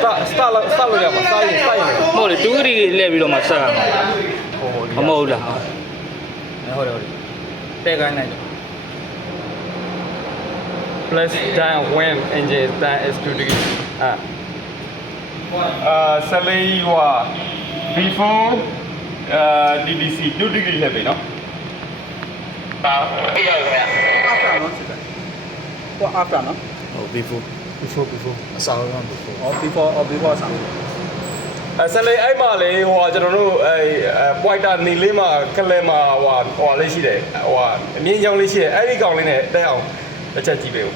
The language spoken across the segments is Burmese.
start လို့ရမှာ start ရင် မဟုတ်လေ2 degree လဲပြီးတော့မှဆက်ရမှာမဟုတ်လားဟုတ်တယ်တဲ့ခိုင်းလိုက်တော့ plus down when engine that is 2 degree ဆက်လေးဟို before DDC 2 degree လဲပြီနော်ပါပြရခင်ဗျာ after နော်စစ်တယ်ဟို after နော် ဟုတ် before အစားလုံး before ဟော before ဆောင် ဆက်လေးအဲ့မှာလေဟိုကျွန်တော်တို့pointer နေလေးမှာကလမှာဟိုလေးရှိတယ်ဟိုအမြင့်ကြောင်းလေးရှိတယ်အဲ့ဒီကောင်လေးနဲ့တက်အောင်တစ်ချက်ကြည့်ပေးဦး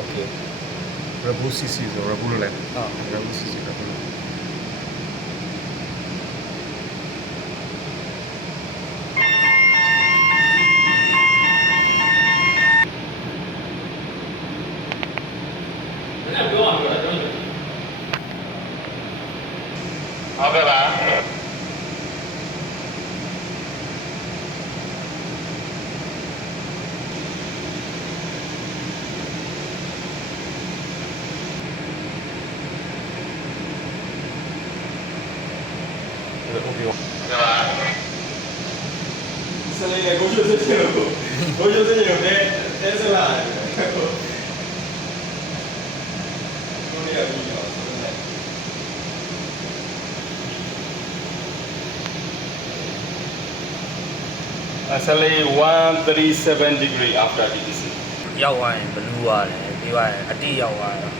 okay Rabu CC ဆို Rabu လို့လဲ Rabu CC Rabu ဟုတ်ကဲ့ပါဆက်လေးကိုကျိုးစစ်တယ်ကိုကျိုးစစ်ရုံနဲ့တဲစလာကိုနေရာပြီးတော့ဆက်လေး137 degree after DDC ရောက်သွားရင်ဘလူးရတယ်ပြီးသွားရင်အတိရောက်သွားတော့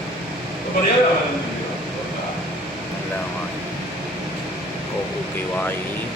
ဘာလဲ လမ်းမှာကို okay ပါပြီ